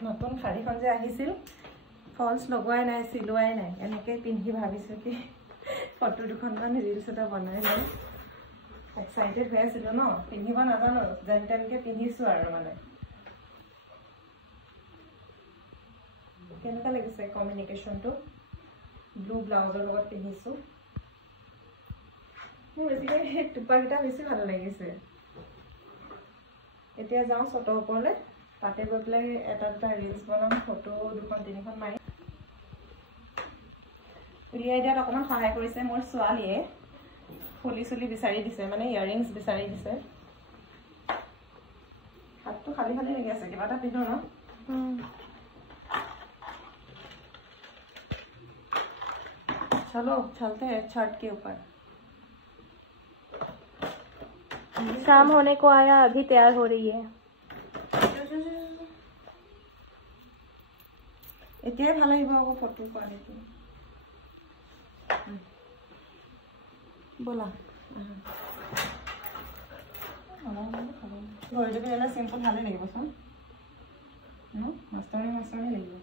নতুন শাড়ীখন যে আহিছিল ফলস লগোৱাই নাই চিলোৱাই নাই এনেকৈ পিন্ধি ভাবিছোঁ কি ফটো দুখনমান ৰিলছ এটা বনাই লওঁ এক্সাইটেড হৈ আছিলোঁ ন পিন্ধিব নাজানো যেন তেনেকৈ পিন্ধিছোঁ আৰু মানে কেনেকুৱা লাগিছে কমিউনিকেশ্যনটো ব্লু ব্লাউজৰ লগত পিন্ধিছোঁ মোৰ বেছিকৈ সেই টোপাকেইটা বেছি ভাল লাগিছে এতিয়া যাওঁ চটৰ ওপৰলৈ তাতে গৈ পেলাই এটা দুটা ৰিলছ বনাম ফটো দুখন তিনিখন মাৰি উলিয়াই দিয়াত অকণমান সহায় কৰিছে মোৰ ছোৱালীয়ে ফুলি চুলি বিচাৰি দিছে মানে ইয়াৰিংছ বিচাৰি দিছে হাতটো খালি খালি লাগি আছে কিবা এটা পিন্ধো ন चलो चलते हैं छठ के ऊपर शाम होने को आया अभी तैयार हो रही है এতিয়াই ভাল আহিব আকৌ ফটো কোৱালিটি বলা ঘৰ যদি এনে চিম্পল ভালেই লাগিব চোন মাষ্টৰণি লাগিব